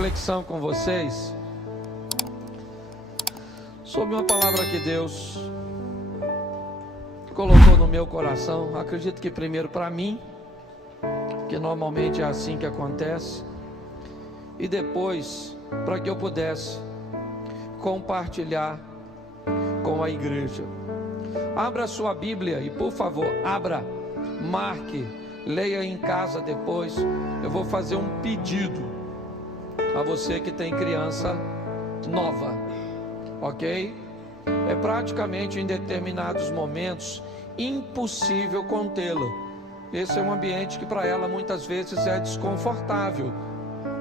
reflexão com vocês sobre uma palavra que Deus colocou no meu coração. Acredito que primeiro para mim, que normalmente é assim que acontece, e depois para que eu pudesse compartilhar com a igreja. Abra sua Bíblia e, por favor, abra, marque, leia em casa depois. Eu vou fazer um pedido a você que tem criança nova, ok? É praticamente em determinados momentos impossível contê-la. Esse é um ambiente que para ela muitas vezes é desconfortável,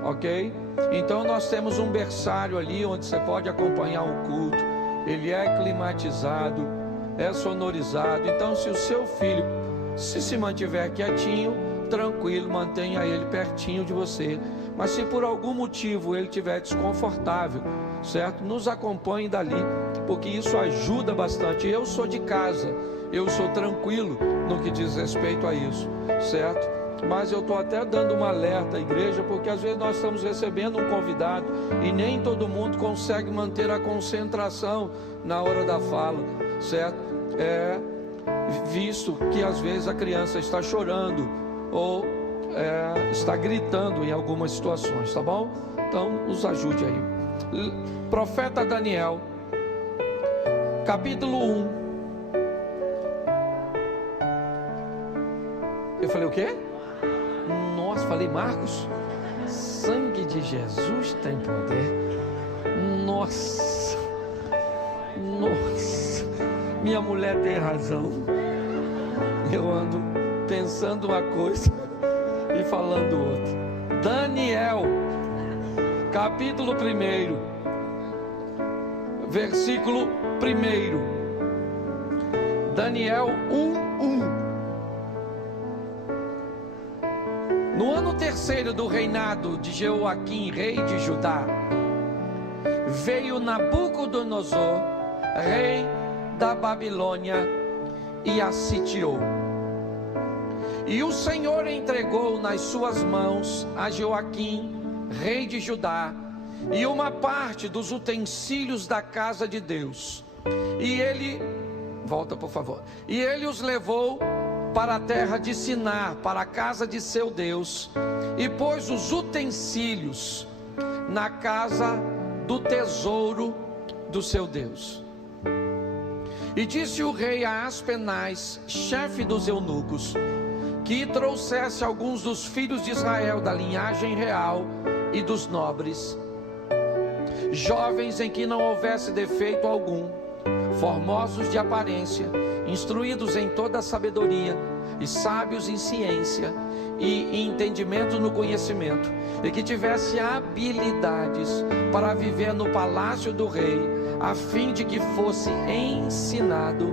ok? Então nós temos um berçário ali onde você pode acompanhar o culto. Ele é climatizado, é sonorizado. Então, se o seu filho se mantiver quietinho, tranquilo, mantenha ele pertinho de você. Mas se por algum motivo ele estiver desconfortável, certo? Nos acompanhe dali, porque isso ajuda bastante. Eu sou de casa, eu sou tranquilo no que diz respeito a isso, certo? Mas eu estou até dando um alerta à igreja, porque às vezes nós estamos recebendo um convidado e nem todo mundo consegue manter a concentração na hora da fala, certo? Visto que às vezes a criança está chorando ou está gritando em algumas situações, tá bom? Então nos ajude aí. Profeta Daniel, capítulo 1. Eu falei o quê? Nossa, falei Marcos? Sangue de Jesus tem poder. Nossa, minha mulher tem razão. Eu ando pensando uma coisa e falando outra. Daniel, capítulo 1, versículo 1. Daniel 1:1. No ano 3º do reinado de Jeoaquim, rei de Judá, veio Nabucodonosor, rei da Babilônia, e a sitiou. E o Senhor entregou nas suas mãos a Jeoaquim, rei de Judá, e uma parte dos utensílios da casa de Deus. E ele, volta por favor, e ele os levou para a terra de Sinar, para a casa de seu Deus, e pôs os utensílios na casa do tesouro do seu Deus. E disse o rei a Aspenaz, chefe dos eunucos, que trouxesse alguns dos filhos de Israel da linhagem real e dos nobres, jovens em que não houvesse defeito algum, formosos de aparência, instruídos em toda a sabedoria e sábios em ciência e entendimento no conhecimento, e que tivesse habilidades para viver no palácio do rei, a fim de que fosse ensinado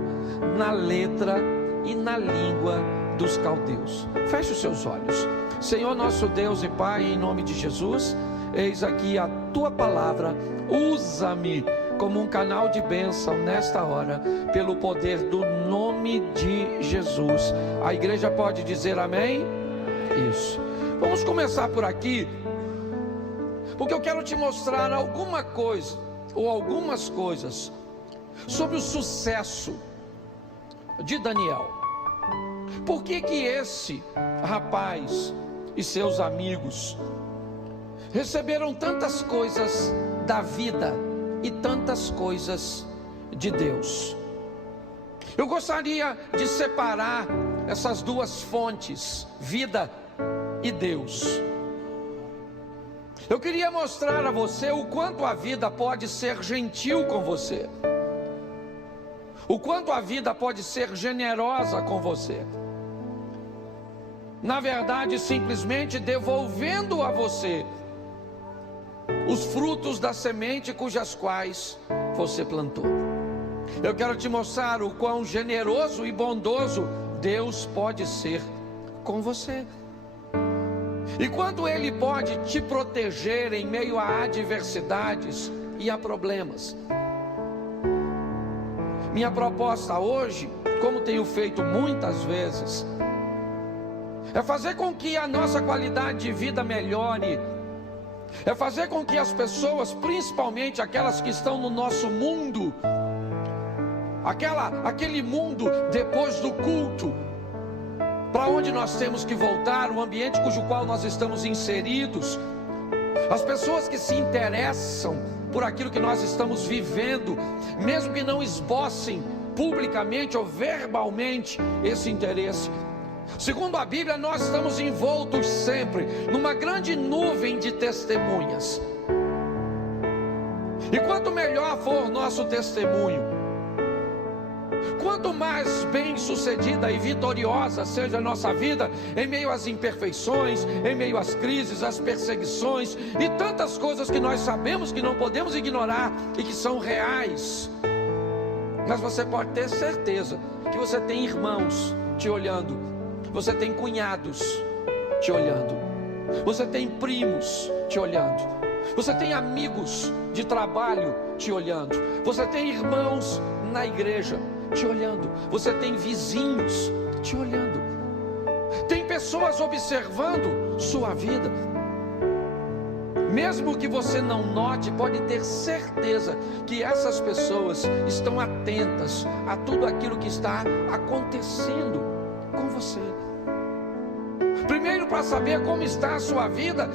na letra e na língua dos caldeus. Feche os seus olhos. Senhor nosso Deus e Pai, em nome de Jesus, eis aqui a tua palavra. Usa-me como um canal de bênção nesta hora, pelo poder do nome de Jesus. A igreja pode dizer amém? Isso. Vamos começar por aqui, porque eu quero te mostrar alguma coisa, ou algumas coisas, sobre o sucesso de Daniel. Por que esse rapaz e seus amigos receberam tantas coisas da vida e tantas coisas de Deus? Eu gostaria de separar essas duas fontes, vida e Deus. Eu queria mostrar a você o quanto a vida pode ser gentil com você, o quanto a vida pode ser generosa com você. Na verdade, simplesmente devolvendo a você os frutos da semente cujas quais você plantou. Eu quero te mostrar o quão generoso e bondoso Deus pode ser com você, e quanto Ele pode te proteger em meio a adversidades e a problemas. Minha proposta hoje, como tenho feito muitas vezes, é fazer com que a nossa qualidade de vida melhore É fazer com que as pessoas, principalmente aquelas que estão no nosso mundo, aquele mundo depois do culto, para onde nós temos que voltar, o ambiente cujo qual nós estamos inseridos, as pessoas que se interessam por aquilo que nós estamos vivendo, mesmo que não esbocem publicamente ou verbalmente esse interesse. Segundo a Bíblia, nós estamos envoltos sempre numa grande nuvem de testemunhas. E quanto melhor for o nosso testemunho, quanto mais bem-sucedida e vitoriosa seja a nossa vida, em meio às imperfeições, em meio às crises, às perseguições e tantas coisas que nós sabemos que não podemos ignorar e que são reais, mas você pode ter certeza que você tem irmãos te olhando, você tem cunhados te olhando, você tem primos te olhando, você tem amigos de trabalho te olhando, você tem irmãos na igreja te olhando, você tem vizinhos te olhando, tem pessoas observando sua vida. Mesmo que você não note, pode ter certeza que essas pessoas estão atentas a tudo aquilo que está acontecendo com você. Primeiro, para saber como está a sua vida,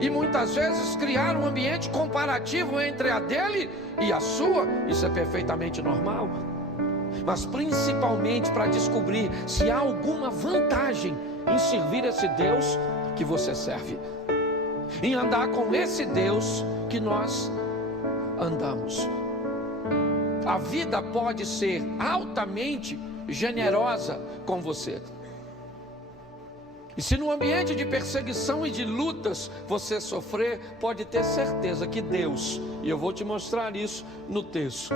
e muitas vezes criar um ambiente comparativo entre a dele e a sua. Isso é perfeitamente normal. Mas principalmente para descobrir se há alguma vantagem em servir esse Deus que você serve, em andar com esse Deus que nós andamos. A vida pode ser altamente generosa com você. E se no ambiente de perseguição e de lutas você sofrer, pode ter certeza que Deus, e eu vou te mostrar isso no texto,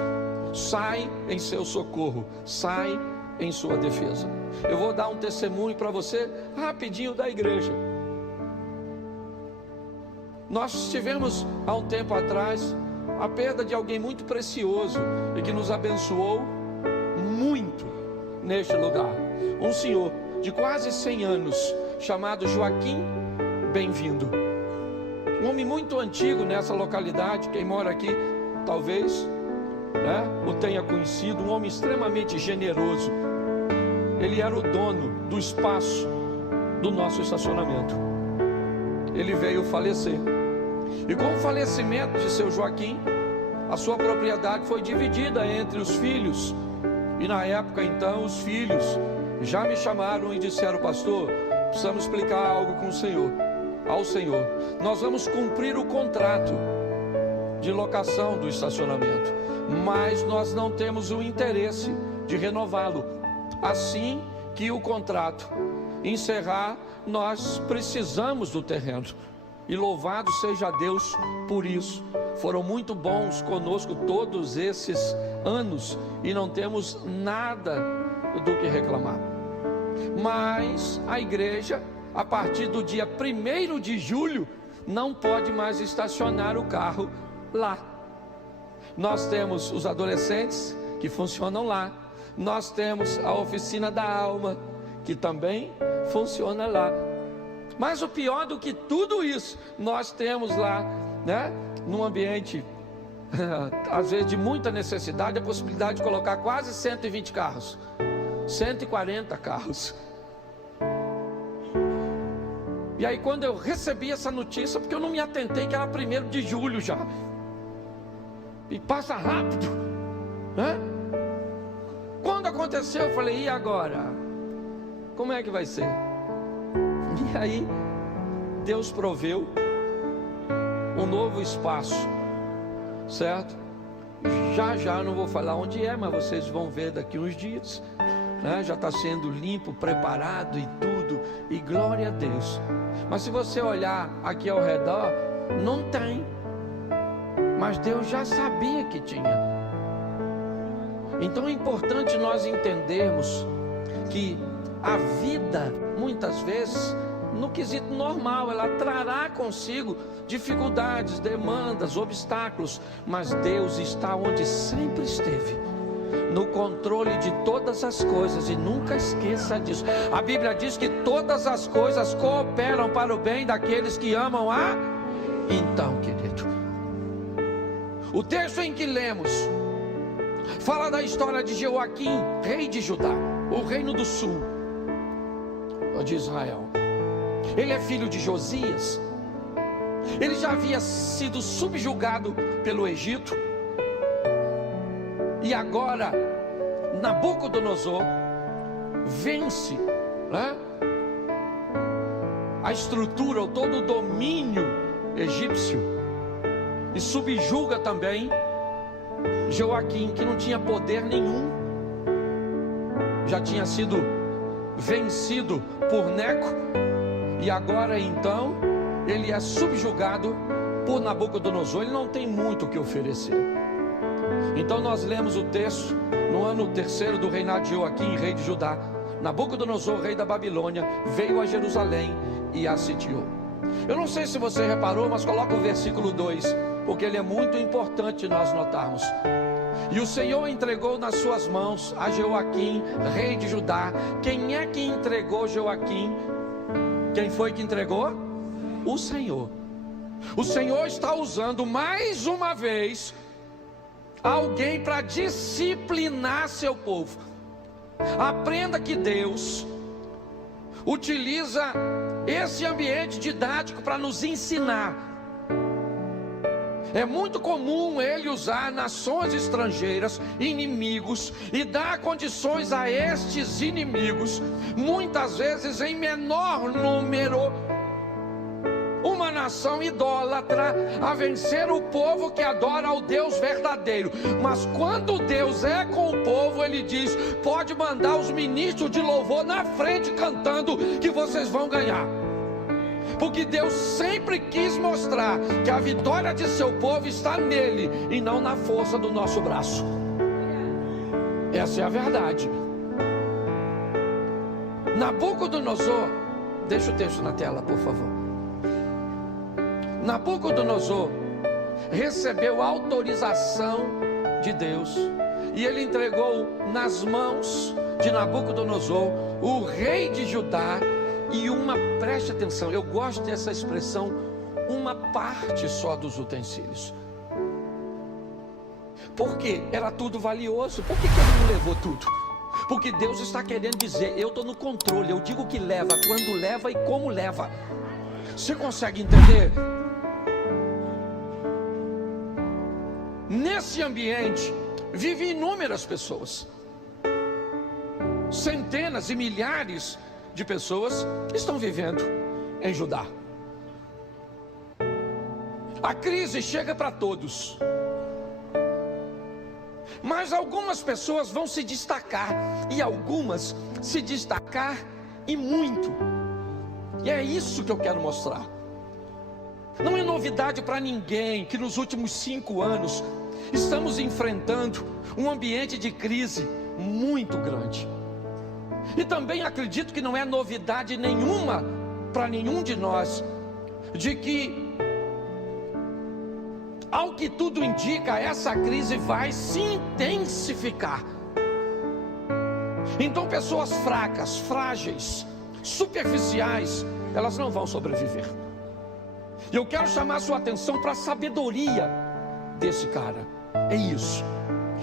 sai em seu socorro, sai em sua defesa. Eu vou dar um testemunho para você rapidinho da igreja. Nós tivemos há um tempo atrás a perda de alguém muito precioso e que nos abençoou muito neste lugar. Um senhor de quase 100 anos, chamado Joaquim Bem-vindo. Um homem muito antigo nessa localidade. Quem mora aqui talvez o tenha conhecido. Um homem extremamente generoso. Ele era o dono do espaço do nosso estacionamento. Ele veio falecer, e com o falecimento de seu Joaquim, a sua propriedade foi dividida entre os filhos. E na época então os filhos já me chamaram e disseram: pastor, precisamos explicar algo com o Senhor, ao Senhor. Nós vamos cumprir o contrato de locação do estacionamento, mas nós não temos o interesse de renová-lo. Assim que o contrato encerrar, nós precisamos do terreno. E louvado seja Deus por isso. Foram muito bons conosco todos esses anos e não temos nada do que reclamar. Mas a igreja, a partir do dia 1º de julho, não pode mais estacionar o carro lá. Nós temos os adolescentes que funcionam lá. Nós temos a oficina da alma, que também funciona lá. Mas o pior do que tudo isso, nós temos lá, num ambiente, às vezes de muita necessidade, a possibilidade de colocar quase 120 carros. 140 carros. E aí quando eu recebi essa notícia, porque eu não me atentei que era 1º de julho já, e passa rápido, Quando aconteceu, eu falei: e agora? Como é que vai ser? E aí Deus proveu um novo espaço, certo? Já não vou falar onde é, mas vocês vão ver daqui uns dias. Já está sendo limpo, preparado e tudo, e glória a Deus. Mas se você olhar aqui ao redor, não tem. Mas Deus já sabia que tinha. Então é importante nós entendermos que a vida, muitas vezes, no quesito normal, ela trará consigo dificuldades, demandas, obstáculos, mas Deus está onde sempre esteve, no controle de todas as coisas, e nunca esqueça disso. A Bíblia diz que todas as coisas cooperam para o bem daqueles que amam a Então, querido, o texto em que lemos fala da história de Jeoaquim, rei de Judá, o reino do sul de Israel. Ele é filho de Josias. Ele já havia sido subjugado pelo Egito, e agora Nabucodonosor vence, né, a estrutura, ou todo o domínio egípcio, e subjuga também Jeoaquim, que não tinha poder nenhum, já tinha sido vencido por Neco, e agora então ele é subjugado por Nabucodonosor. Ele não tem muito o que oferecer. Então nós lemos o texto: no ano 3º do reinado de Jeoaquim, rei de Judá, Nabucodonosor, rei da Babilônia, veio a Jerusalém e a assediou. Eu não sei se você reparou, mas coloca o versículo 2, porque ele é muito importante nós notarmos. E o Senhor entregou nas suas mãos a Jeoaquim, rei de Judá. Quem é que entregou Jeoaquim? Quem foi que entregou? O Senhor. O Senhor está usando mais uma vez alguém para disciplinar seu povo. Aprenda que Deus utiliza esse ambiente didático para nos ensinar. É muito comum ele usar nações estrangeiras, inimigos, e dar condições a estes inimigos, muitas vezes em menor número, uma nação idólatra, a vencer o povo que adora ao Deus verdadeiro. Mas quando Deus é com o povo, ele diz: pode mandar os ministros de louvor na frente cantando, que vocês vão ganhar. Porque Deus sempre quis mostrar que a vitória de seu povo está nele e não na força do nosso braço. Essa é a verdade. Nabucodonosor, deixa o texto na tela, por favor. Nabucodonosor recebeu autorização de Deus, e ele entregou nas mãos de Nabucodonosor, o rei de Judá, e preste atenção, eu gosto dessa expressão, uma parte só dos utensílios. Porque era tudo valioso. Por que ele não levou tudo? Porque Deus está querendo dizer: eu estou no controle, eu digo que leva, quando leva e como leva. Você consegue entender? Nesse ambiente vivem inúmeras pessoas, centenas e milhares de pessoas estão vivendo em Judá. A crise chega para todos, mas algumas pessoas vão se destacar, e algumas se destacar e muito. E é isso que eu quero mostrar. Não é novidade para ninguém que nos últimos 5 anos estamos enfrentando um ambiente de crise muito grande. E também acredito que não é novidade nenhuma para nenhum de nós, de que, ao que tudo indica, essa crise vai se intensificar. Então pessoas fracas, frágeis, superficiais, elas não vão sobreviver. E eu quero chamar a sua atenção para a sabedoria desse cara. É isso.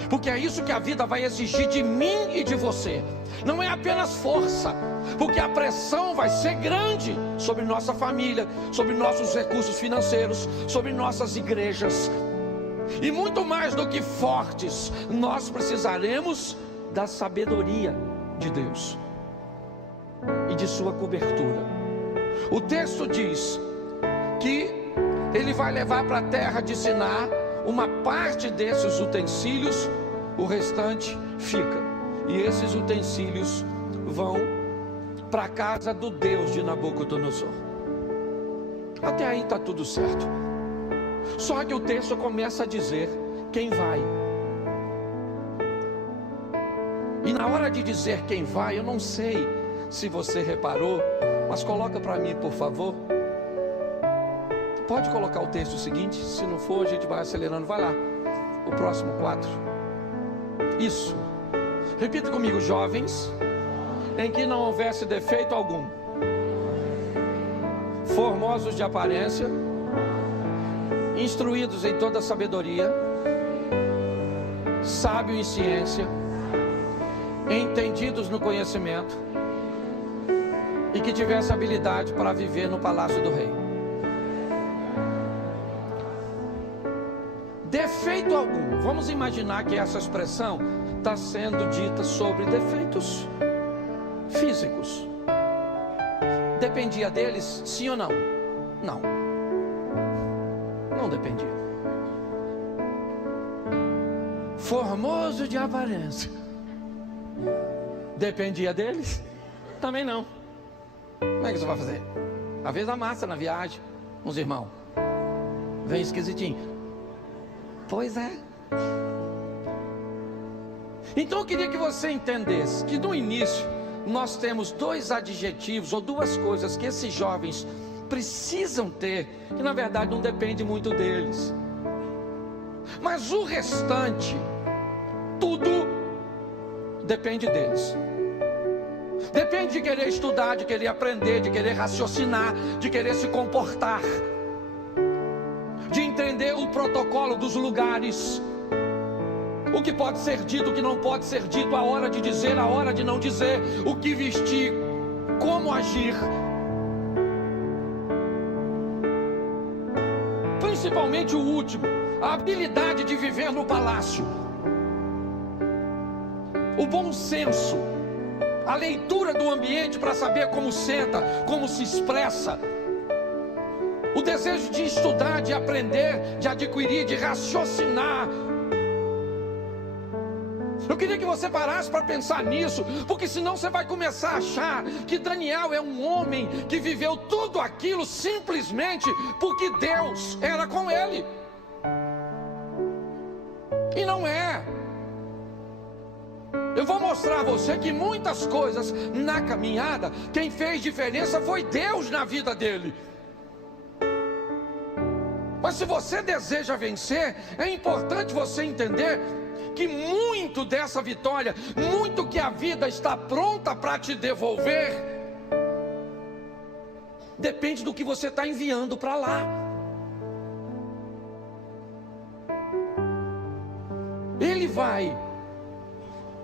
Porque é isso que a vida vai exigir de mim e de você. Não é apenas força, porque a pressão vai ser grande sobre nossa família, sobre nossos recursos financeiros, sobre nossas igrejas. E muito mais do que fortes, nós precisaremos da sabedoria de Deus e de sua cobertura. O texto diz que ele vai levar para a terra de Siná uma parte desses utensílios, o restante fica. E esses utensílios vão para a casa do Deus de Nabucodonosor. Até aí está tudo certo. Só que o texto começa a dizer quem vai. E na hora de dizer quem vai, eu não sei se você reparou, mas coloca para mim, por favor. Pode colocar o texto seguinte, se não for a gente vai acelerando, vai lá, o próximo 4. Isso, repita comigo: jovens, em que não houvesse defeito algum, formosos de aparência instruídos em toda sabedoria, sábio em ciência, entendidos no conhecimento, e que tivesse habilidade para viver no palácio do rei. Defeito algum. Vamos imaginar que essa expressão está sendo dita sobre defeitos físicos. Dependia deles, sim ou não? Não. Não dependia. Formoso de aparência. Dependia deles? Também não. Como é que você vai fazer? Às vezes a massa na viagem, uns irmãos, vem esquisitinho. Pois é. Então eu queria que você entendesse que no início nós temos dois adjetivos ou duas coisas que esses jovens precisam ter, que na verdade não depende muito deles. Mas o restante, tudo depende deles. Depende de querer estudar, de querer aprender, de querer raciocinar, de querer se comportar, de entender o protocolo dos lugares, o que pode ser dito, o que não pode ser dito, a hora de dizer, a hora de não dizer, o que vestir, como agir. Principalmente o último, a habilidade de viver no palácio, o bom senso, a leitura do ambiente para saber como senta, como se expressa, o desejo de estudar, de aprender, de adquirir, de raciocinar. Eu queria que você parasse para pensar nisso, porque senão você vai começar a achar que Daniel é um homem que viveu tudo aquilo simplesmente porque Deus era com ele. E não é. Eu vou mostrar a você que muitas coisas na caminhada, quem fez diferença foi Deus na vida dele. Mas se você deseja vencer, é importante você entender que muito dessa vitória, muito que a vida está pronta para te devolver, depende do que você está enviando para lá. Ele vai,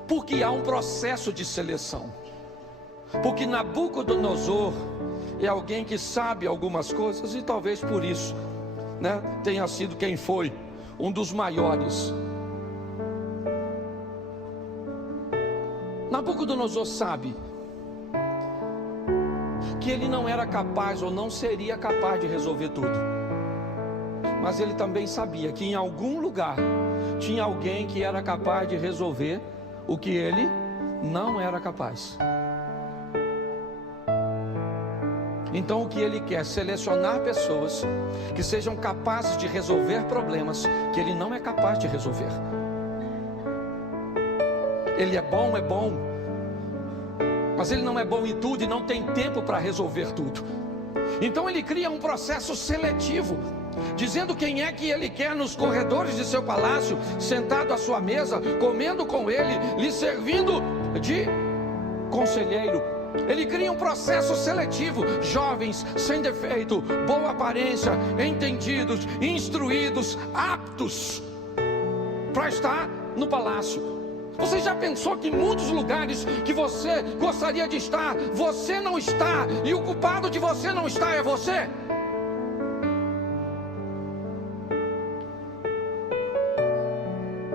porque há um processo de seleção. Porque Nabucodonosor é alguém que sabe algumas coisas, e talvez por isso, tenha sido quem foi um dos maiores. Nabucodonosor sabe que ele não era capaz ou não seria capaz de resolver tudo. Mas ele também sabia que em algum lugar tinha alguém que era capaz de resolver o que ele não era capaz. Então o que ele quer é selecionar pessoas que sejam capazes de resolver problemas que ele não é capaz de resolver. Ele é bom, mas ele não é bom em tudo e não tem tempo para resolver tudo. Então ele cria um processo seletivo, dizendo quem é que ele quer nos corredores de seu palácio, sentado à sua mesa, comendo com ele, lhe servindo de conselheiro. Ele cria um processo seletivo, jovens, sem defeito, boa aparência, entendidos, instruídos, aptos para estar no palácio. Você já pensou que em muitos lugares que você gostaria de estar, você não está, e o culpado de você não estar é você?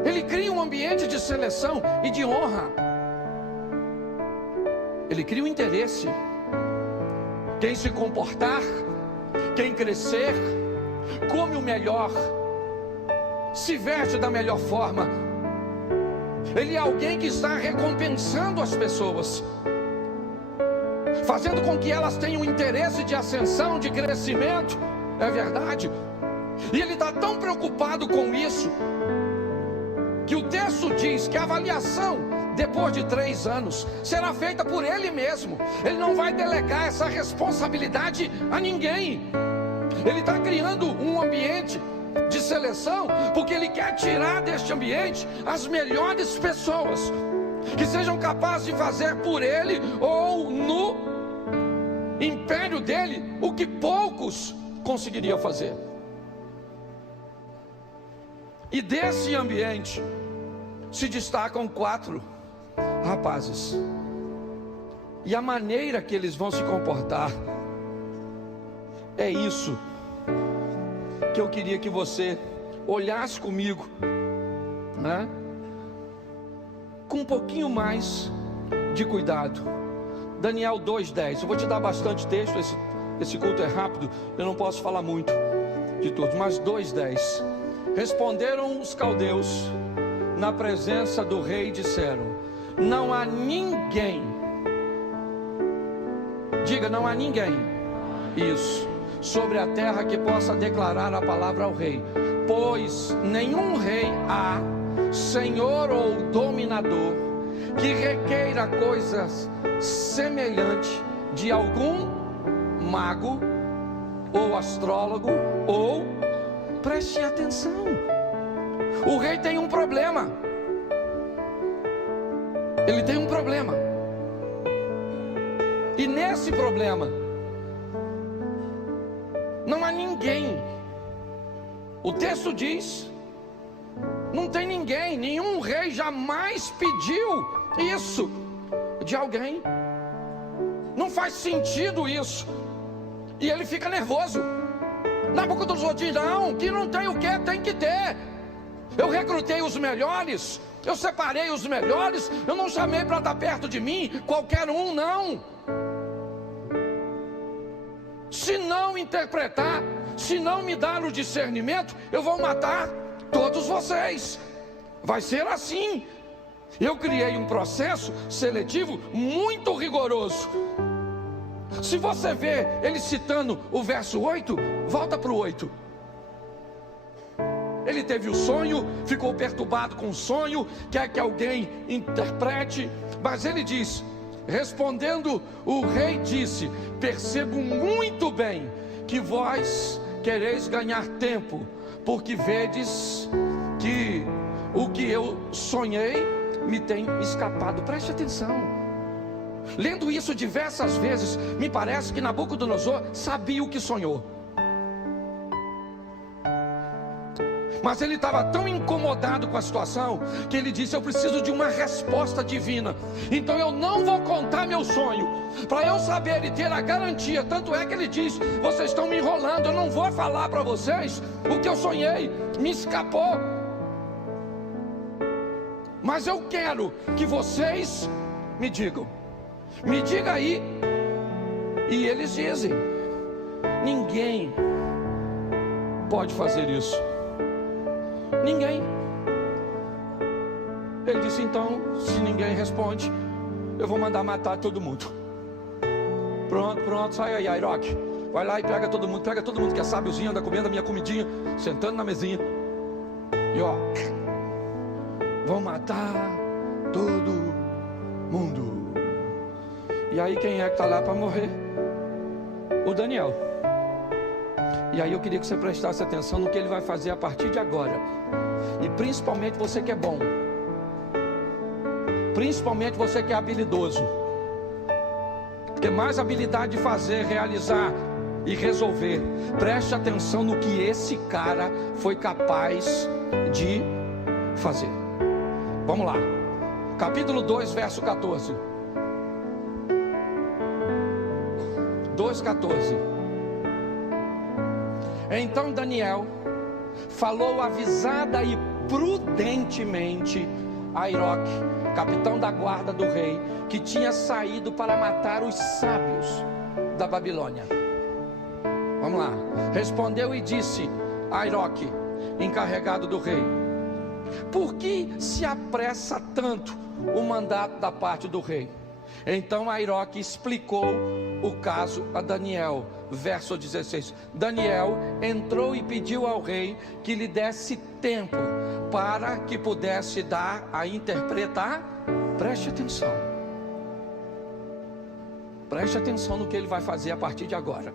Ele cria um ambiente de seleção e de honra. Ele cria um interesse. Quem se comportar, quem crescer, come o melhor, se veste da melhor forma. Ele é alguém que está recompensando as pessoas, fazendo com que elas tenham interesse de ascensão, de crescimento. É verdade. E ele está tão preocupado com isso, que o texto diz que a avaliação, depois de 3 anos, será feita por ele mesmo. Ele não vai delegar essa responsabilidade a ninguém. Ele está criando um ambiente de seleção, porque ele quer tirar deste ambiente as melhores pessoas, que sejam capazes de fazer por ele ou no império dele o que poucos conseguiriam fazer. E desse ambiente se destacam 4 rapazes. E a maneira que eles vão se comportar é isso que eu queria que você olhasse comigo, né? Com um pouquinho mais de cuidado. Daniel 2:10. Eu vou te dar bastante texto, esse culto é rápido, eu não posso falar muito de todos, mas 2:10. Responderam os caldeus na presença do rei e disseram: não há ninguém, diga, não há ninguém, isso, sobre a terra que possa declarar a palavra ao rei, pois nenhum rei há, senhor ou dominador, que requeira coisas semelhantes de algum mago ou astrólogo, ou, preste atenção, o rei tem um problema. Ele tem um problema. E nesse problema não há ninguém. O texto diz: não tem ninguém, nenhum rei jamais pediu isso de alguém. Não faz sentido isso. E ele fica nervoso. Nabucodonosor diz: não, que não tem o que, tem que ter. Eu recrutei os melhores, eu separei os melhores, eu não chamei para estar perto de mim qualquer um, não. Se não interpretar, se não me dar o discernimento, eu vou matar todos vocês. Vai ser assim. Eu criei um processo seletivo muito rigoroso. Se você vê ele citando o verso 8, volta para o 8. Ele teve o sonho, ficou perturbado com o sonho, quer que alguém interprete, mas ele diz: respondendo o rei disse: percebo muito bem que vós quereis ganhar tempo, porque vedes que o que eu sonhei me tem escapado. Preste atenção. Lendo isso diversas vezes, me parece que Nabucodonosor sabia o que sonhou, mas ele estava tão incomodado com a situação que ele disse: eu preciso de uma resposta divina. Então eu não vou contar meu sonho, para eu saber e ter a garantia. Tanto é que ele diz: vocês estão me enrolando, eu não vou falar para vocês o que eu sonhei, me escapou. Mas eu quero que vocês me digam. Me diga aí. E eles dizem: ninguém pode fazer isso. Ninguém. Ele disse: então, se ninguém responde, eu vou mandar matar todo mundo. Pronto, sai aí, Airoque. Vai lá e pega todo mundo que é sábiozinho, anda comendo a minha comidinha, sentando na mesinha. E ó, vão matar todo mundo. E aí quem é que está lá para morrer? O Daniel. E aí eu queria que você prestasse atenção no que ele vai fazer a partir de agora. E principalmente você que é bom, principalmente você que é habilidoso, tem mais habilidade de fazer, realizar e resolver. Preste atenção no que esse cara foi capaz de fazer. Vamos lá, capítulo 2, verso 14. 2:14. Então Daniel falou avisada e prudentemente a Airoque, capitão da guarda do rei, que tinha saído para matar os sábios da Babilônia. Vamos lá. Respondeu e disse a Airoque, encarregado do rei: por que se apressa tanto o mandato da parte do rei? Então Airoque explicou o caso a Daniel. Verso 16. Daniel entrou e pediu ao rei que lhe desse tempo para que pudesse dar a interpretar. Preste atenção. Preste atenção no que ele vai fazer a partir de agora.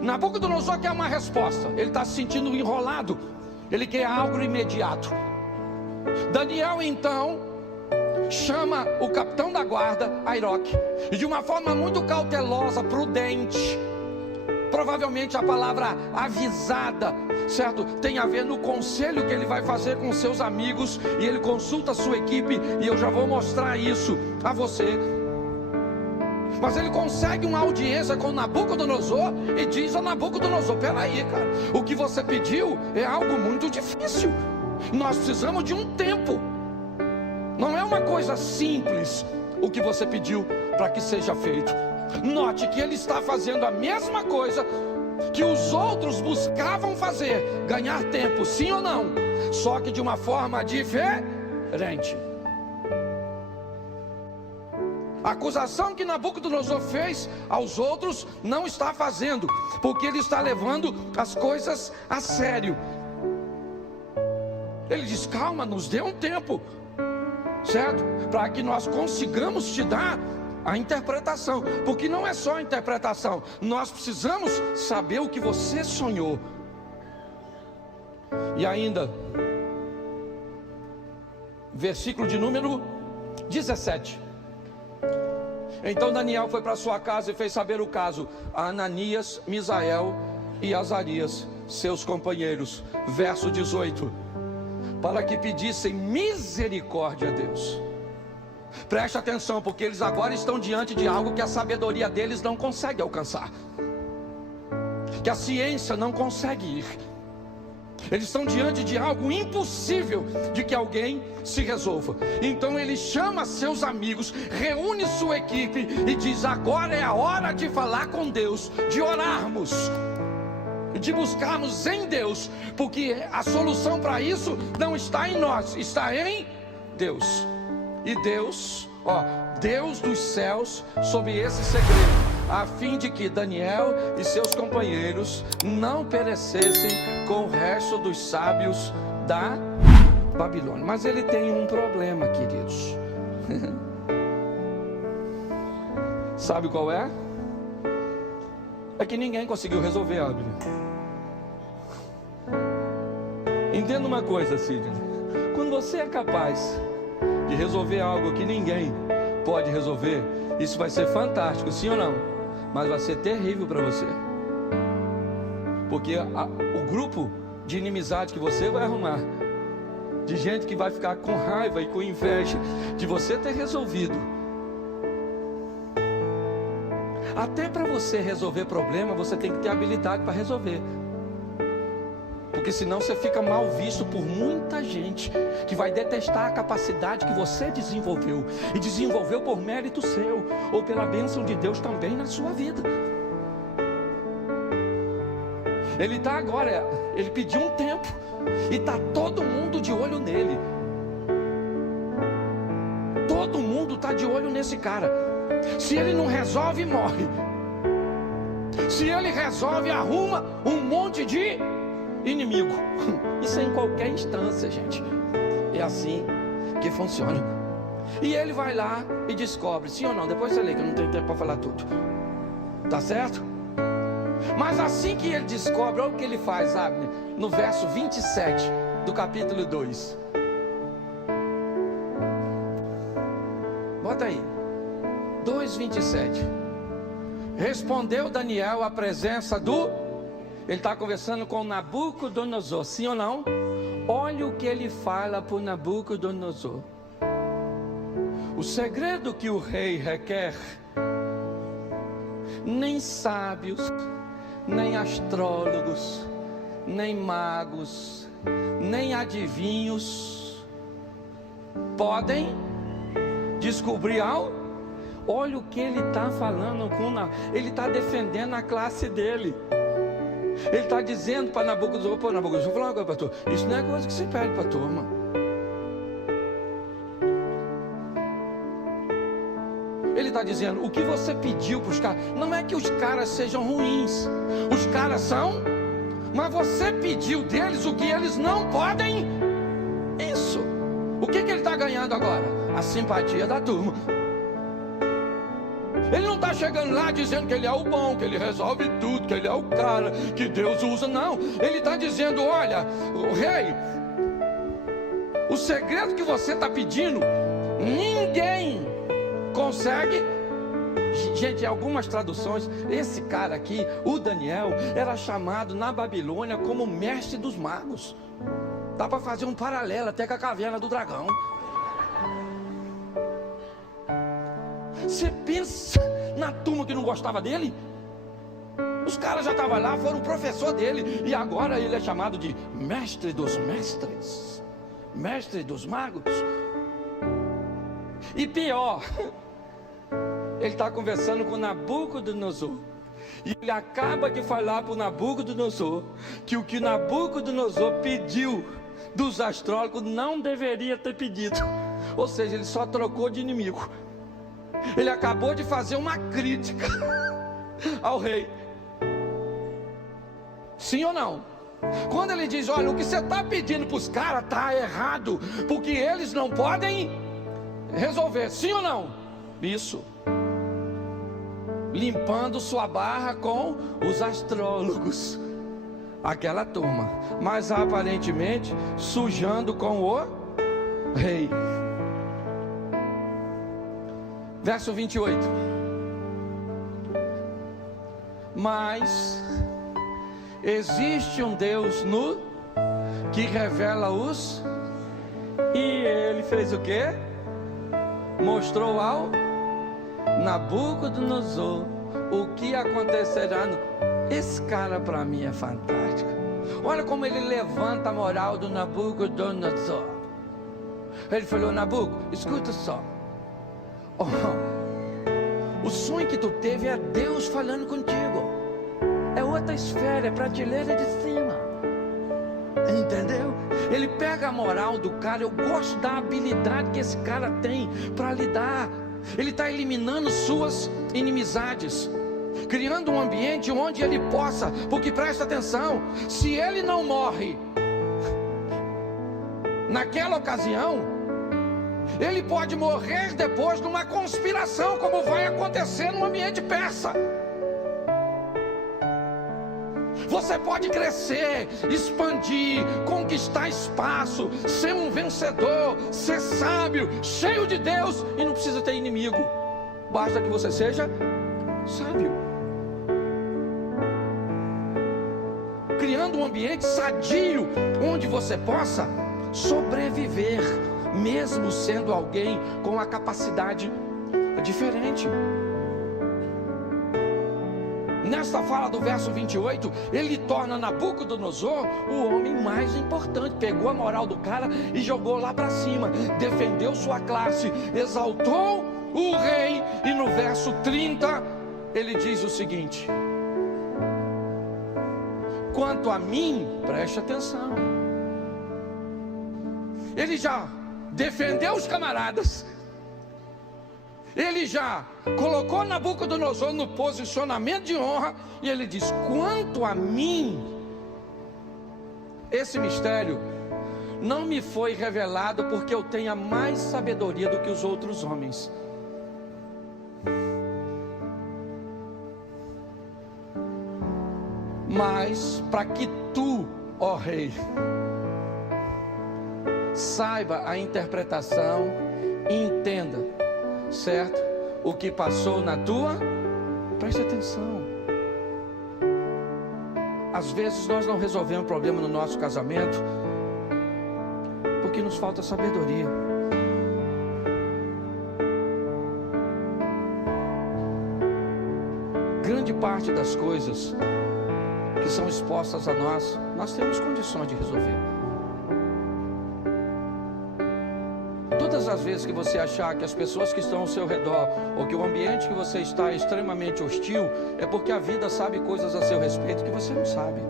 Nabucodonosor quer uma resposta. Ele está se sentindo enrolado. Ele quer algo imediato. Daniel então chama o capitão da guarda, Airoque, e de uma forma muito cautelosa, prudente, Provavelmente a palavra avisada, certo? Tem a ver no conselho que ele vai fazer com seus amigos, e ele consulta a sua equipe, e eu já vou mostrar isso a você. Mas ele consegue uma audiência com Nabucodonosor e diz a Nabucodonosor: peraí, cara, o que você pediu é algo muito difícil. Nós precisamos de um tempo. Não é uma coisa simples o que você pediu para que seja feito. Note que ele está fazendo a mesma coisa que os outros buscavam fazer, ganhar tempo, sim ou não? Só que de uma forma diferente. A acusação que Nabucodonosor fez aos outros não está fazendo, porque ele está levando as coisas a sério. Ele diz: calma, nos dê um tempo, certo? Para que nós consigamos te dar a interpretação, porque não é só a interpretação, nós precisamos saber o que você sonhou. E ainda, versículo de número 17. Então Daniel foi para sua casa e fez saber o caso a Ananias, Misael e Azarias, seus companheiros. Verso 18: para que pedissem misericórdia a Deus. Preste atenção, porque eles agora estão diante de algo que a sabedoria deles não consegue alcançar, que a ciência não consegue ir. Eles estão diante de algo impossível de que alguém se resolva. Então ele chama seus amigos, reúne sua equipe e diz: agora é a hora de falar com Deus, de orarmos, de buscarmos em Deus, porque a solução para isso não está em nós, está em Deus. E Deus, Deus dos céus, sob esse segredo, a fim de que Daniel e seus companheiros não perecessem com o resto dos sábios da Babilônia. Mas ele tem um problema, queridos. Sabe qual é? É que ninguém conseguiu resolver a Bíblia. Entenda uma coisa, Sidney: quando você é capaz de resolver algo que ninguém pode resolver, isso vai ser fantástico, sim ou não? Mas vai ser terrível para você, porque o grupo de inimizade que você vai arrumar, de gente que vai ficar com raiva e com inveja de você ter resolvido. Até para você resolver problema, você tem que ter habilidade para resolver, porque senão você fica mal visto por muita gente que vai detestar a capacidade que você desenvolveu, e desenvolveu por mérito seu, ou pela bênção de Deus também na sua vida. Ele está agora, ele pediu um tempo, e está todo mundo de olho nele. Todo mundo está de olho nesse cara. Se ele não resolve, morre. Se ele resolve, arruma um monte de inimigo. Isso é em qualquer instância, gente. É assim que funciona. E ele vai lá e descobre, sim ou não? Depois você lê, que eu não tenho tempo para falar tudo. Tá certo? Mas assim que ele descobre, olha o que ele faz, sabe? No verso 27 do capítulo 2. Bota aí. 2:27. Respondeu Daniel à presença do... Ele está conversando com Nabucodonosor, sim ou não? Olha o que ele fala para o Nabucodonosor. O segredo que o rei requer, nem sábios, nem astrólogos, nem magos, nem adivinhos podem descobrir algo. Olha o que ele está falando ele está defendendo a classe dele. Ele está dizendo para Nabucodonosor: pô, Nabucodonosor, vou falar uma coisa, pastor, isso não é coisa que se pede para a turma. Ele está dizendo: o que você pediu para os caras, não é que os caras sejam ruins, os caras são, mas você pediu deles o que eles não podem. Isso. O que ele está ganhando agora? A simpatia da turma. Ele não está chegando lá dizendo que ele é o bom, que ele resolve tudo, que ele é o cara que Deus usa, não. Ele está dizendo: olha, o rei, o segredo que você está pedindo, ninguém consegue Gente, em algumas traduções, esse cara aqui, o Daniel, era chamado na Babilônia como mestre dos magos. Dá para fazer um paralelo até com a caverna do dragão. Você pensa na turma que não gostava dele? Os caras já estavam lá, foram professor dele, e agora ele é chamado de mestre dos mestres, mestre dos magos. E pior, ele está conversando com Nabucodonosor, e ele acaba de falar para o Nabucodonosor que o que Nabucodonosor pediu dos astrólogos não deveria ter pedido. Ou seja, ele só trocou de inimigo. Ele acabou de fazer uma crítica ao rei. Sim ou não? Quando ele diz, olha, o que você está pedindo para os caras está errado, porque eles não podem resolver. Sim ou não? Isso. Limpando sua barra com os astrólogos, aquela turma, mas aparentemente sujando com o rei. Verso 28. Mas existe um Deus nu que revela os... E ele fez o quê? Mostrou ao Nabucodonosor o que acontecerá no... Esse cara para mim é fantástico. Olha como ele levanta a moral do Nabucodonosor. Ele falou, Nabuco, escuta só. O sonho que tu teve é Deus falando contigo. É outra esfera, é prateleira de cima. Entendeu? Ele pega a moral do cara. Eu gosto da habilidade que esse cara tem para lidar. Ele está eliminando suas inimizades, criando um ambiente onde ele possa, porque presta atenção, se ele não morre naquela ocasião, ele pode morrer depois numa conspiração, como vai acontecer no ambiente persa. Você pode crescer, expandir, conquistar espaço, ser um vencedor, ser sábio, cheio de Deus, e não precisa ter inimigo. Basta que você seja sábio. Criando um ambiente sadio, onde você possa sobreviver, mesmo sendo alguém com uma capacidade diferente. Nesta fala do verso 28, ele torna Nabucodonosor o homem mais importante. Pegou a moral do cara e jogou lá para cima, defendeu sua classe, exaltou o rei. E no verso 30 ele diz o seguinte: quanto a mim, preste atenção, ele já defendeu os camaradas, ele já colocou Nabucodonosor no posicionamento de honra, e ele diz, quanto a mim, esse mistério não me foi revelado porque eu tenha mais sabedoria do que os outros homens. Mas para que tu, ó rei, saiba a interpretação e entenda, certo? O que passou na tua... Preste atenção. Às vezes nós não resolvemos problema no nosso casamento porque nos falta sabedoria. Grande parte das coisas que são expostas a nós temos condições de resolver. Todas as vezes que você achar que as pessoas que estão ao seu redor, ou que o ambiente que você está é extremamente hostil, é porque a vida sabe coisas a seu respeito que você não sabe.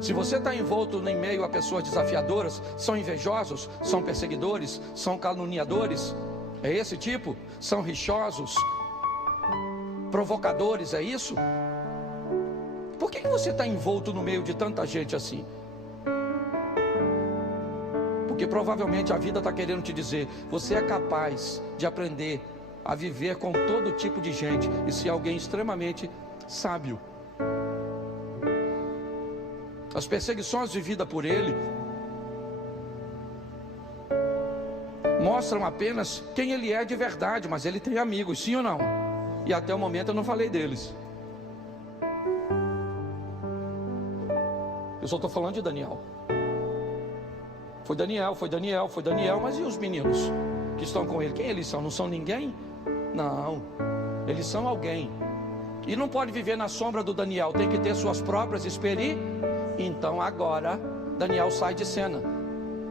Se você está envolto em meio a pessoas desafiadoras, são invejosos, são perseguidores, são caluniadores, é esse tipo? São rixosos, provocadores, é isso? Por que você está envolto no meio de tanta gente assim? Porque provavelmente a vida está querendo te dizer, você é capaz de aprender a viver com todo tipo de gente e ser alguém extremamente sábio. As perseguições vividas por ele mostram apenas quem ele é de verdade, mas ele tem amigos, sim ou não? E até o momento eu não falei deles. Eu só estou falando de Daniel. Foi Daniel, mas e os meninos que estão com ele? Quem eles são? Não são ninguém? Não, eles são alguém. E não pode viver na sombra do Daniel, tem que ter suas próprias experiências. Então agora Daniel sai de cena.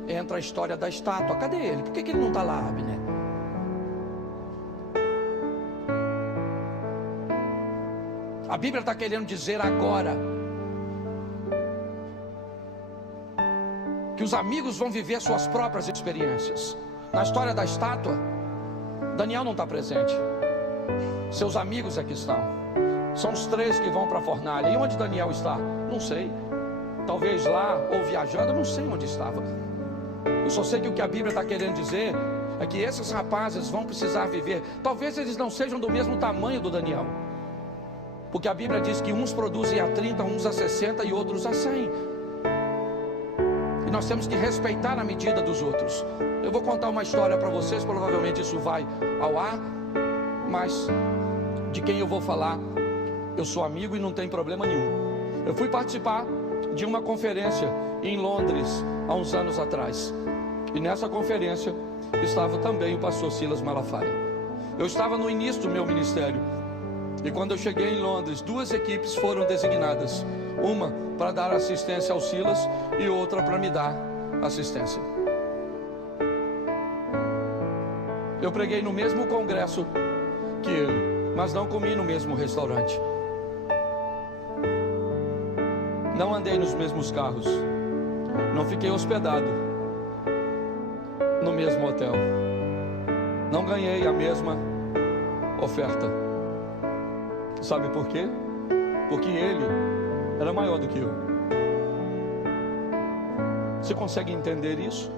Entra a história da estátua. Cadê ele? Por que ele não está lá, Abner? A Bíblia está querendo dizer agora que os amigos vão viver suas próprias experiências. Na história da estátua, Daniel não está presente. Seus amigos é que estão. São os 3 que vão para a fornalha. E onde Daniel está? Não sei. Talvez lá ou viajando, não sei onde estava. Eu só sei que o que a Bíblia está querendo dizer é que esses rapazes vão precisar viver. Talvez eles não sejam do mesmo tamanho do Daniel, porque a Bíblia diz que uns produzem a 30, uns a 60 e outros a 100. E nós temos que respeitar a medida dos outros. Eu vou contar uma história para vocês, provavelmente isso vai ao ar, mas de quem eu vou falar, eu sou amigo e não tem problema nenhum. Eu fui participar de uma conferência em Londres, há uns anos atrás. E nessa conferência estava também o pastor Silas Malafaia. Eu estava no início do meu ministério. E quando eu cheguei em Londres, 2 equipes foram designadas. Uma para dar assistência ao Silas e outra para me dar assistência. Eu preguei no mesmo congresso que ele, mas não comi no mesmo restaurante. Não andei nos mesmos carros. Não fiquei hospedado no mesmo hotel. Não ganhei a mesma oferta. Sabe por quê? Porque ele era maior do que eu. Você consegue entender isso?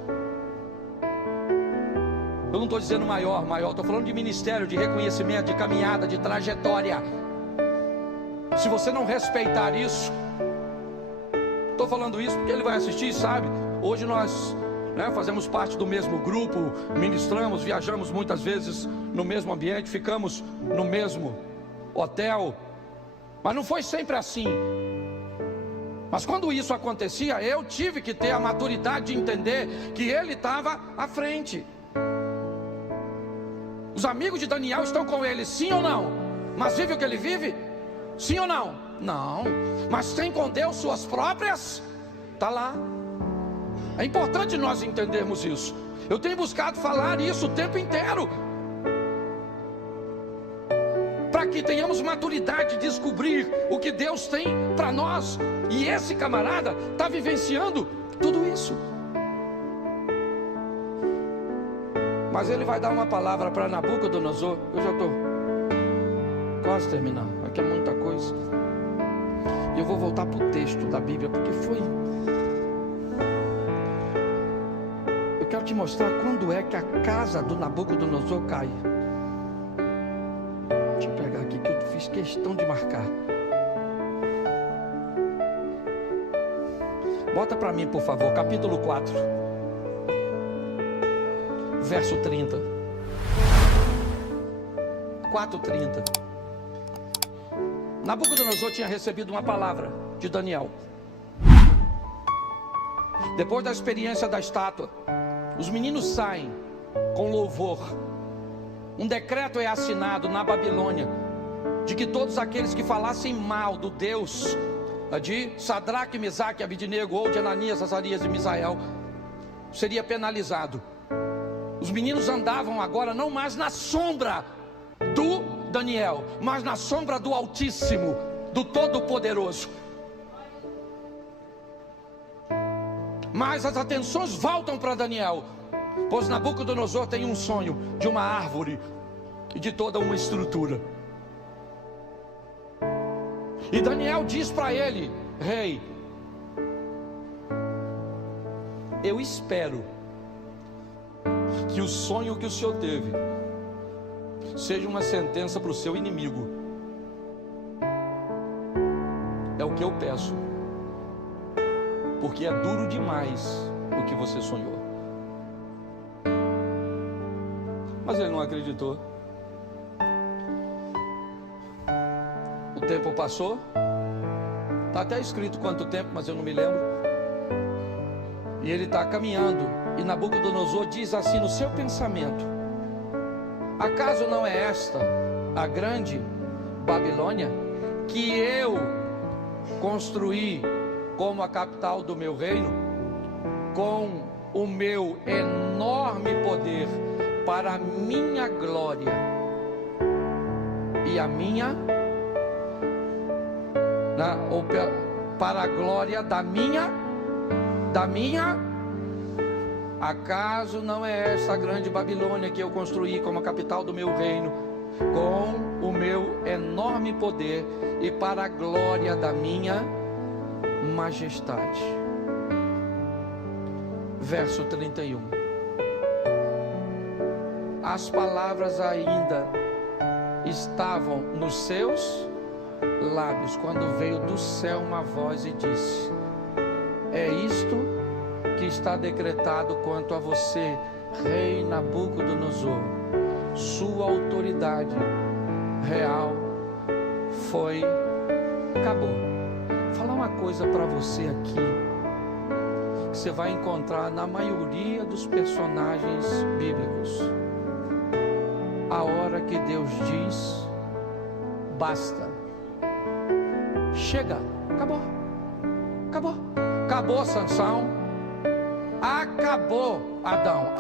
Eu não estou dizendo maior, estou falando de ministério, de reconhecimento, de caminhada, de trajetória. Se você não respeitar isso, estou falando isso porque ele vai assistir, sabe? Hoje nós fazemos parte do mesmo grupo, ministramos, viajamos muitas vezes no mesmo ambiente, ficamos no mesmo hotel, mas não foi sempre assim. Mas quando isso acontecia, eu tive que ter a maturidade de entender que ele estava à frente. Os amigos de Daniel estão com ele, sim ou não? Mas vive o que ele vive? Sim ou não? Não. Mas tem com Deus suas próprias? Está lá. É importante nós entendermos isso. Eu tenho buscado falar isso o tempo inteiro, para que tenhamos maturidade de descobrir o que Deus tem para nós. E esse camarada está vivenciando tudo isso. Mas ele vai dar uma palavra para Nabucodonosor. Eu já estou quase terminando. Aqui é muita coisa. E eu vou voltar para o texto da Bíblia, porque foi... Eu quero te mostrar quando é que a casa do Nabucodonosor cai. Deixa eu pegar aqui que eu fiz questão de marcar. Bota para mim, por favor, capítulo 4, verso 30. 4:30. Nabucodonosor tinha recebido uma palavra de Daniel. Depois da experiência da estátua, os meninos saem com louvor. Um decreto é assinado na Babilônia de que todos aqueles que falassem mal do Deus de Sadraque, Mesaque e Abidnego, ou de Ananias, Azarias e Misael, seria penalizado. Os meninos andavam agora não mais na sombra do Daniel, mas na sombra do Altíssimo, do Todo-Poderoso. Mas as atenções voltam para Daniel, pois Nabucodonosor tem um sonho de uma árvore e de toda uma estrutura. E Daniel diz para ele: rei, eu espero que o sonho que o senhor teve seja uma sentença para o seu inimigo. É o que eu peço, porque é duro demais o que você sonhou. Mas ele não acreditou. O tempo passou. Está até escrito quanto tempo, mas eu não me lembro. E ele está caminhando. E Nabucodonosor diz assim no seu pensamento: acaso não é esta a grande Babilônia que eu construí como a capital do meu reino, com o meu enorme poder, para a minha glória e a minha, ou para a glória da minha, acaso não é essa grande Babilônia que eu construí como a capital do meu reino, com o meu enorme poder e para a glória da minha majestade? Verso 31. As palavras ainda estavam nos seus lábios, quando veio do céu uma voz e disse: é isto que está decretado quanto a você, rei Nabucodonosor. Sua autoridade real acabou. Vou falar uma coisa para você aqui, que você vai encontrar na maioria dos personagens bíblicos. A hora que Deus diz basta, chega, acabou, acabou Sansão, acabou Adão,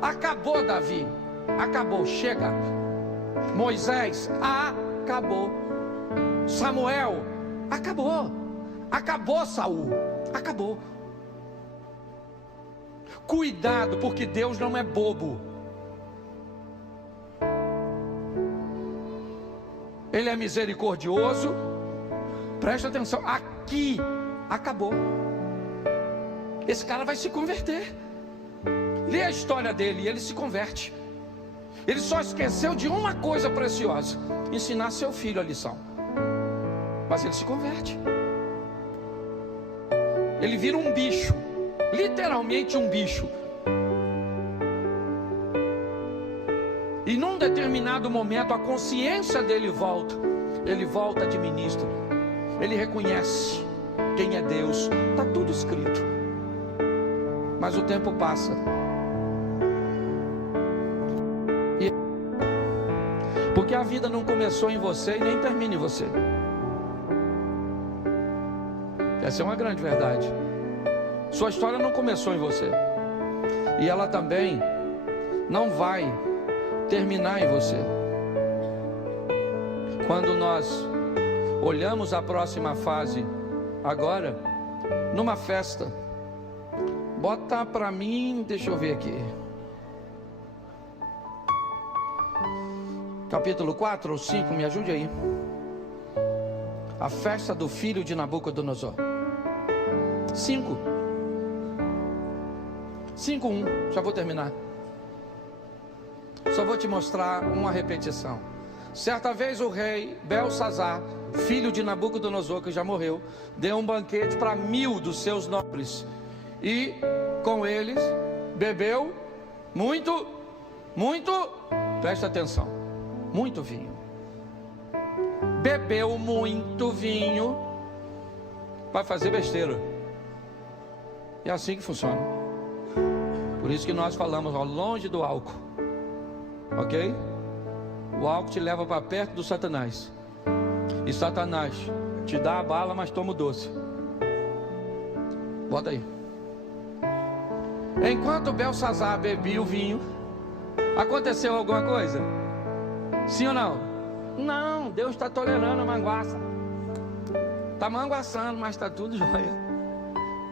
acabou Davi, acabou, chega. Moisés, acabou. Samuel, acabou Saul, acabou. Cuidado, porque Deus não é bobo. Ele é misericordioso. Presta atenção, aqui acabou. Esse cara vai se converter. Lê a história dele e ele se converte. Ele só esqueceu de uma coisa preciosa: ensinar seu filho a lição. Mas ele se converte. Ele vira um bicho, literalmente um bicho. E num determinado momento a consciência dele volta. Ele volta de ministro. Ele reconhece quem é Deus. Está tudo escrito. Mas o tempo passa. Porque a vida não começou em você e nem termina em você. Essa é uma grande verdade. Sua história não começou em você. E ela também não vai terminar em você. Quando nós olhamos a próxima fase agora, numa festa, bota para mim, deixa eu ver aqui, capítulo 4 ou 5, me ajude aí. A festa do filho de Nabucodonosor. 5:1, já vou terminar. Só vou te mostrar uma repetição. Certa vez o rei Belsazar, filho de Nabucodonosor, que já morreu, deu um banquete para 1000 dos seus nobres. E com eles bebeu muito, presta atenção, muito vinho. Bebeu muito vinho, vai fazer besteira. É assim que funciona. Por isso que nós falamos, ó, longe do álcool. Ok? O álcool te leva para perto do Satanás. E Satanás te dá a bala, mas toma o doce. Bota aí. Enquanto Belsazar bebia o vinho, aconteceu alguma coisa? Sim ou não? Não, Deus está tolerando a manguaça. Está manguaçando, mas está tudo jóia.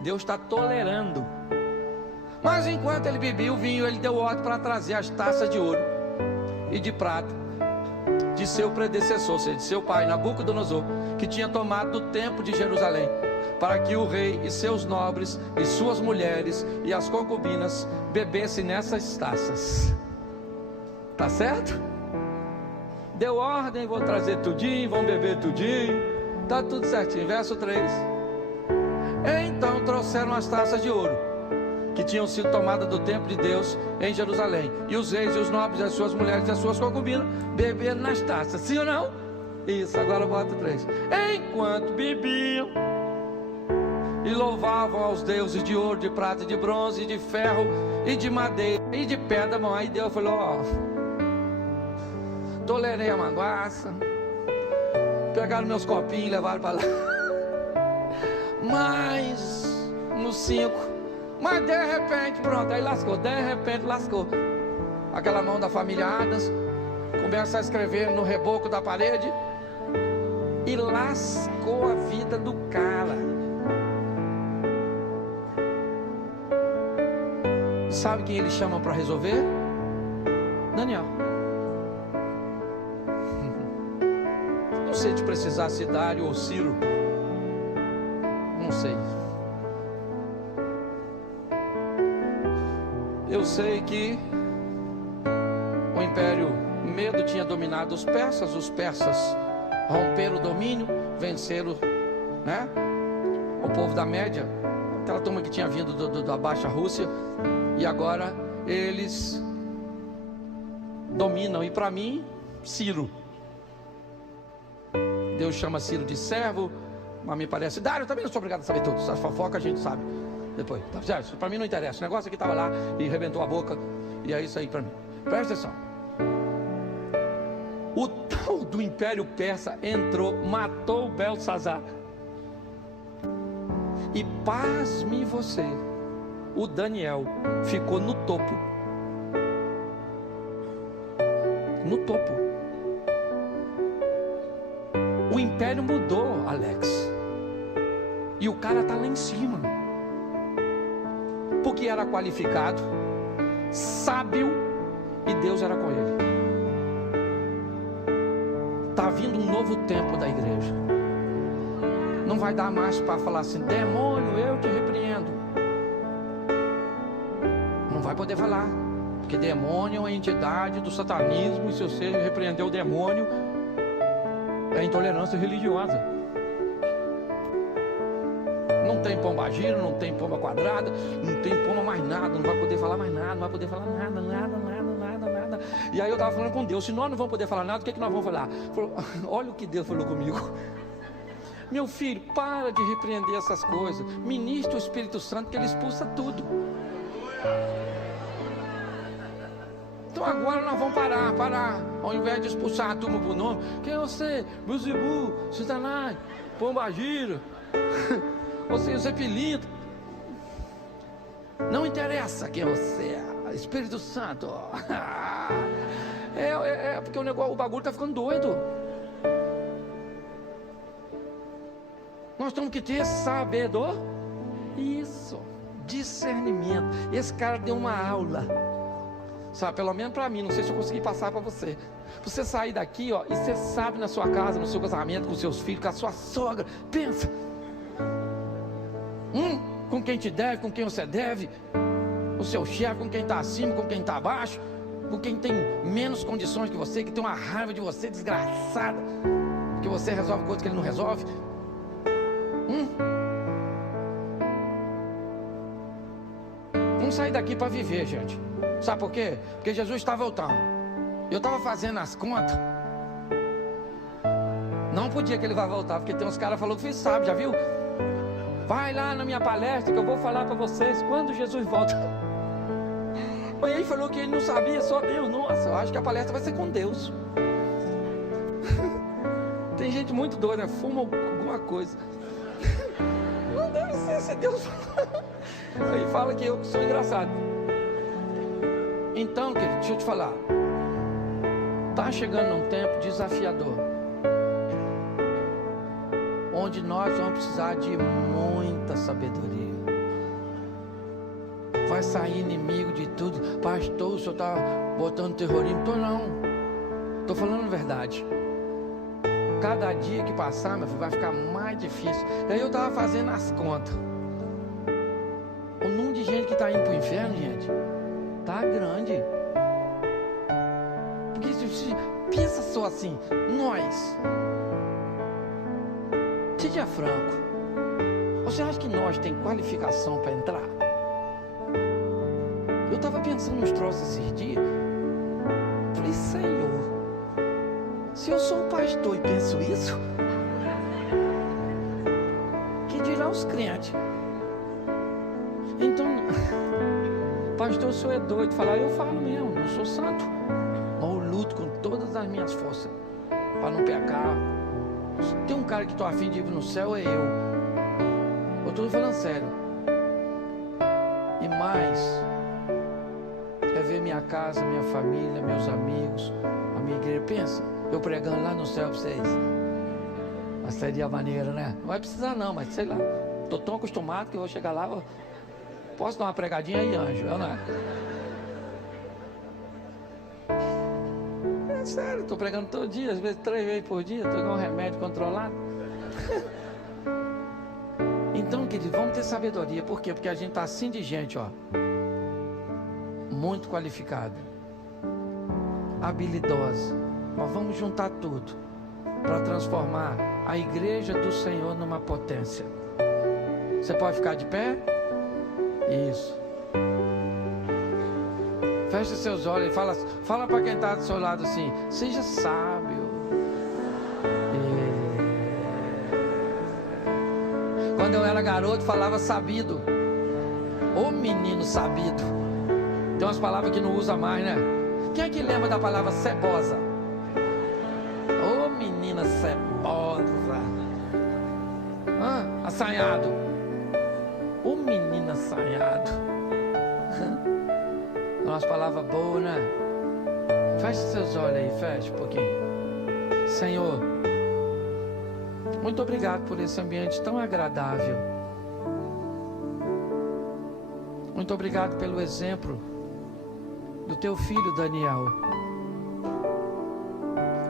Deus está tolerando. Mas enquanto ele bebia o vinho, ele deu ordem para trazer as taças de ouro e de prata de seu predecessor, ou seja, de seu pai Nabucodonosor, que tinha tomado do templo de Jerusalém, para que o rei e seus nobres e suas mulheres e as concubinas bebessem nessas taças. Tá certo? Deu ordem, vou trazer tudinho, vão beber tudinho, tá tudo certinho. Verso 3. Então trouxeram as taças de ouro, que tinham sido tomadas do templo de Deus em Jerusalém. E os reis e os nobres, as suas mulheres e as suas concubinas beberam nas taças. Sim ou não? Isso, agora bota 3. Enquanto bebiam e louvavam aos deuses de ouro, de prata, de bronze, de ferro e de madeira e de pedra. Bom, aí Deus falou: ó, tolerei a manguaça, pegaram meus copinhos e levaram para lá. Mas no 5, mas de repente, pronto, aí lascou, de repente lascou. Aquela mão da família Adams começa a escrever no reboco da parede e lascou a vida do cara. Sabe quem eles chamam para resolver? Daniel. Não sei de precisar se Dário ou Ciro, não sei. Eu sei que o Império Medo tinha dominado os persas romperam o domínio, venceram, né, o povo da Média, aquela turma que tinha vindo da Baixa Rússia, e agora eles dominam. E para mim, Ciro, Deus chama Ciro de servo, mas me parece Dário. Eu também não sou obrigado a saber tudo, essa fofoca a gente sabe depois, tá certo? Para mim não interessa, o negócio aqui estava lá e rebentou a boca, e é isso aí para mim. Presta atenção. O tal do Império Persa entrou, matou o Belsazar, e pasme você, o Daniel ficou no topo. No topo. O império mudou, Alex, e o cara está lá em cima, porque era qualificado, sábio, e Deus era com ele. Está vindo um novo tempo da igreja. Não vai dar mais para falar assim: demônio, eu te repreendo. Não vai poder falar, porque demônio é uma entidade do satanismo, e se você repreender o demônio, é intolerância religiosa. Não tem pomba gira, não tem pomba quadrada, não tem pomba mais nada, não vai poder falar mais nada, não vai poder falar nada. E aí eu estava falando com Deus: se nós não vamos poder falar nada, o que é que nós vamos falar? Falou, olha o que Deus falou comigo: meu filho, para de repreender essas coisas, ministra o Espírito Santo, que ele expulsa tudo. Então agora nós vamos parar, ao invés de expulsar a turma por nome. Quem é você? Beelzebul, Satanás, pombagira, você é Zepilito. Não interessa quem você é, Espírito Santo. É porque o bagulho está ficando doido. Nós temos que ter sabedoria. Isso, discernimento. Esse cara deu uma aula, sabe, pelo menos para mim, não sei se eu consegui passar para você. Você sair daqui, ó, e você sabe, na sua casa, no seu casamento, com seus filhos, com a sua sogra, pensa, com quem te deve, com quem você deve, o seu chefe, com quem está acima, com quem está abaixo, com quem tem menos condições que você, que tem uma raiva de você desgraçada, que você resolve coisas que ele não resolve. Vamos sair daqui para viver, gente. Sabe por quê? Porque Jesus está voltando. Eu estava fazendo as contas. Não podia que ele vai voltar, porque tem uns caras que falaram que sabe, já viu? Vai lá na minha palestra que eu vou falar para vocês quando Jesus volta. Mas ele falou que ele não sabia, só Deus. Nossa, eu acho que a palestra vai ser com Deus. Tem gente muito doida, fuma alguma coisa. Não deve ser, se Deus fala. Aí fala que eu sou engraçado. Então, querido, deixa eu te falar. Está chegando um tempo desafiador, onde nós vamos precisar de muita sabedoria. Vai sair inimigo de tudo. Pastor, o senhor está botando terrorismo? Não, estou falando a verdade. Cada dia que passar, meu filho, vai ficar mais difícil. E aí eu estava fazendo as contas. O número de gente que está indo para o inferno, gente, está grande. Porque se pensa só assim, nós, seja franco, você acha que nós tem qualificação para entrar? estava pensando nos troços esses dias. Falei, Senhor, se eu sou um pastor e penso isso, que dirá os crentes? Então, pastor, o senhor é doido. Falar, eu falo mesmo, não sou santo, mas eu luto com todas as minhas forças para não pecar. Se tem um cara que estou afim de ir no céu, é eu. Eu estou falando sério. E mais é ver minha casa, minha família, meus amigos, a minha igreja. Pensa, eu pregando lá no céu para vocês. Mas seria maneiro, né? Não vai precisar não, mas sei lá. Estou tão acostumado que eu vou chegar lá. Posso dar uma pregadinha aí, anjo? Eu não. É sério, estou pregando todo dia, às vezes 3 vezes por dia. Estou com um remédio controlado. Então, querido, vamos ter sabedoria. Por quê? Porque a gente está assim de gente, ó, muito qualificada, habilidosa. Mas vamos juntar tudo para transformar a igreja do Senhor numa potência. Você pode ficar de pé? Isso. Feche seus olhos e fala para quem está do seu lado assim: seja sábio. Quando eu era garoto, falava sabido. Ô menino sabido. Tem umas palavras que não usa mais, né? Quem é que lembra da palavra cebosa? Ô menina cebosa. Assanhado. Ô menino assanhado. Umas palavras boas, né? Feche seus olhos aí, feche um pouquinho. Senhor, muito obrigado por esse ambiente tão agradável. Muito obrigado pelo exemplo do teu filho Daniel.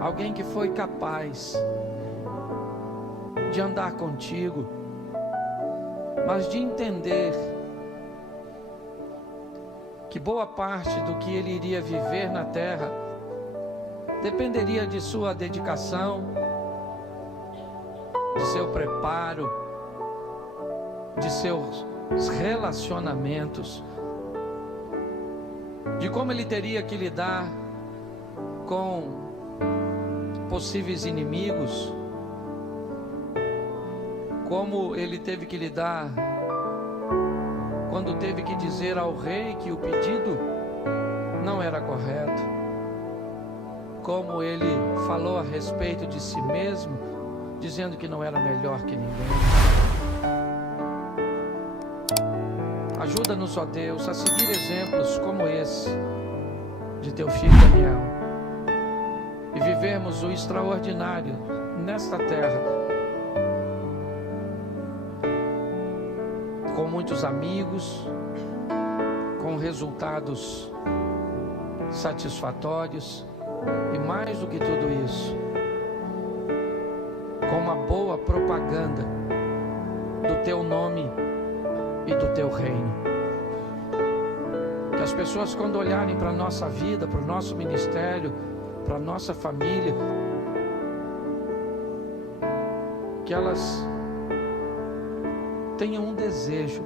Alguém que foi capaz de andar contigo, mas de entender que boa parte do que ele iria viver na terra dependeria de sua dedicação, de seu preparo, de seus relacionamentos, de como ele teria que lidar com possíveis inimigos, como ele teve que lidar quando teve que dizer ao rei que o pedido não era correto, como ele falou a respeito de si mesmo, dizendo que não era melhor que ninguém. Ajuda-nos, ó Deus, a seguir exemplos como esse de teu filho Daniel e vivermos o extraordinário nesta terra, com muitos amigos, com resultados satisfatórios e, mais do que tudo isso, com uma boa propaganda do teu nome e do teu reino. Que as pessoas, quando olharem para a nossa vida, para o nosso ministério, para a nossa família, que elas tenham um desejo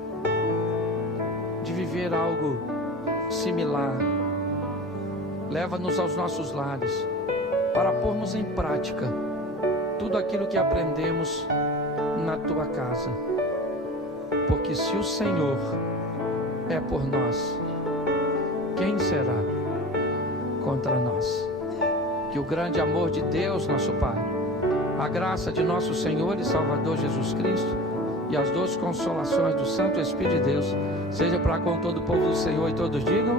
de viver algo similar. Leva-nos aos nossos lares para pormos em prática tudo aquilo que aprendemos na tua casa. Porque se o Senhor é por nós, quem será contra nós? Que o grande amor de Deus, nosso Pai, a graça de nosso Senhor e Salvador Jesus Cristo e as doces consolações do Santo Espírito de Deus seja para com todo o povo do Senhor, e todos digam: